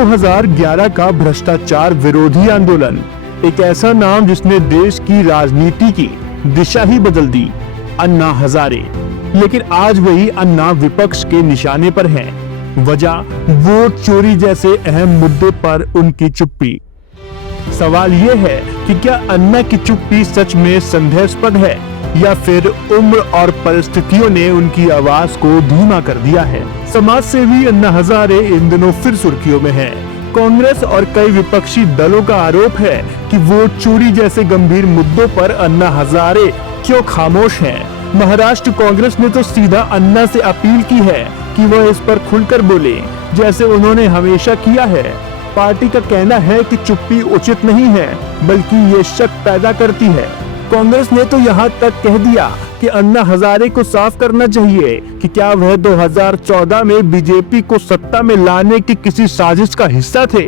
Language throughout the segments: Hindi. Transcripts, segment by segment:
2011 का भ्रष्टाचार विरोधी आंदोलन, एक ऐसा नाम जिसने देश की राजनीति की दिशा ही बदल दी, अन्ना हजारे। लेकिन आज वही अन्ना विपक्ष के निशाने पर हैं। वजह वोट चोरी जैसे अहम मुद्दे पर उनकी चुप्पी। सवाल ये है कि क्या अन्ना की चुप्पी सच में संदेहास्पद है या फिर उम्र और परिस्थितियों ने उनकी आवाज को धीमा कर दिया है। समाज सेवी अन्ना हजारे इन दिनों फिर सुर्खियों में हैं। कांग्रेस और कई विपक्षी दलों का आरोप है कि वोट चोरी जैसे गंभीर मुद्दों पर अन्ना हजारे क्यों खामोश हैं। महाराष्ट्र कांग्रेस ने तो सीधा अन्ना से अपील की है कि वह इस पर खुलकर बोले, जैसे उन्होंने हमेशा किया है। पार्टी का कहना है कि चुप्पी उचित नहीं है, बल्कि ये शक पैदा करती है। कांग्रेस ने तो यहाँ तक कह दिया कि अन्ना हजारे को साफ करना चाहिए कि क्या वह 2014 में बीजेपी को सत्ता में लाने की किसी साजिश का हिस्सा थे।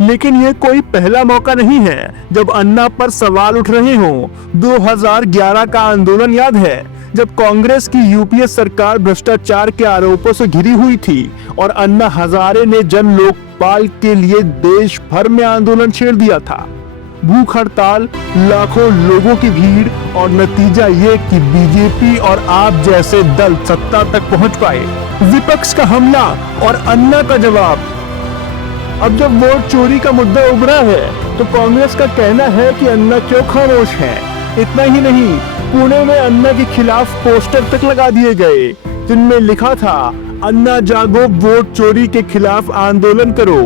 लेकिन ये कोई पहला मौका नहीं है जब अन्ना पर सवाल उठ रहे हों। 2011 का आंदोलन याद है, जब कांग्रेस की यूपीए सरकार भ्रष्टाचार के आरोपों से घिरी हुई थी और अन्ना हजारे ने जन लोकपाल के लिए देश भर में आंदोलन छेड़ दिया था। भूख हड़ताल, लाखों लोगों की भीड़ और नतीजा ये कि बीजेपी और आप जैसे दल सत्ता तक पहुंच पाए। विपक्ष का हमला और अन्ना का जवाब। अब जब वोट चोरी का मुद्दा उभरा है तो कांग्रेस का कहना है कि अन्ना क्यों खामोश है। इतना ही नहीं, पुणे में अन्ना के खिलाफ पोस्टर तक लगा दिए गए जिनमें लिखा था, अन्ना जागो, वोट चोरी के खिलाफ आंदोलन करो।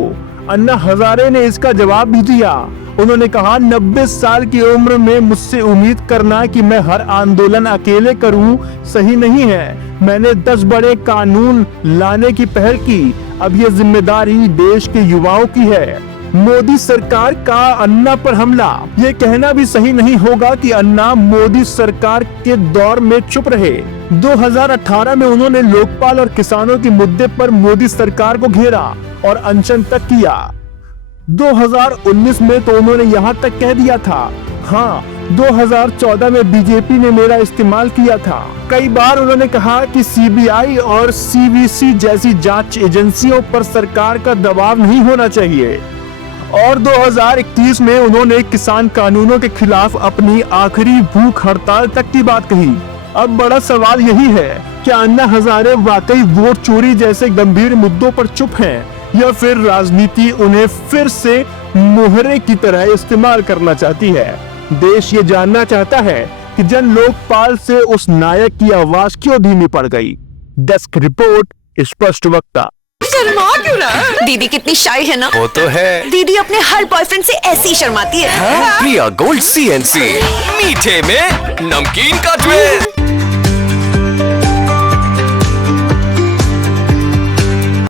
अन्ना हजारे ने इसका जवाब भी दिया। उन्होंने कहा, 90 साल की उम्र में मुझसे उम्मीद करना कि मैं हर आंदोलन अकेले करूं सही नहीं है। मैंने 10 बड़े कानून लाने की पहल की, अब ये जिम्मेदारी देश के युवाओं की है। मोदी सरकार का अन्ना पर हमला, ये कहना भी सही नहीं होगा कि अन्ना मोदी सरकार के दौर में चुप रहे। 2018 में उन्होंने लोकपाल और किसानों के मुद्दे पर मोदी सरकार को घेरा और अनशन तक किया। 2019 में तो उन्होंने यहाँ तक कह दिया था, हाँ 2014 में बीजेपी ने मेरा इस्तेमाल किया था। कई बार उन्होंने कहा कि सीबीआई और सीवीसी जैसी जांच एजेंसियों पर सरकार का दबाव नहीं होना चाहिए। और 2031 में उन्होंने किसान कानूनों के खिलाफ अपनी आखिरी भूख हड़ताल तक की बात कही। अब बड़ा सवाल यही है कि अन्ना हजारे वाकई वोट चोरी जैसे गंभीर मुद्दों पर चुप हैं या फिर राजनीति उन्हें फिर से मोहरे की तरह इस्तेमाल करना चाहती है। देश ये जानना चाहता है कि जन लोकपाल से उस नायक की आवाज क्यों धीमी पड़ गई। डेस्क रिपोर्ट, स्पष्ट वक्ता। शर्मा क्यों रहा? दीदी कितनी शाय है ना? वो तो है। दीदी अपने हर बॉयफ्रेंड से ऐसी शर्माती है। प्रिया गोल्ड CNC, मीठे में नमकीन का ट्विस्ट।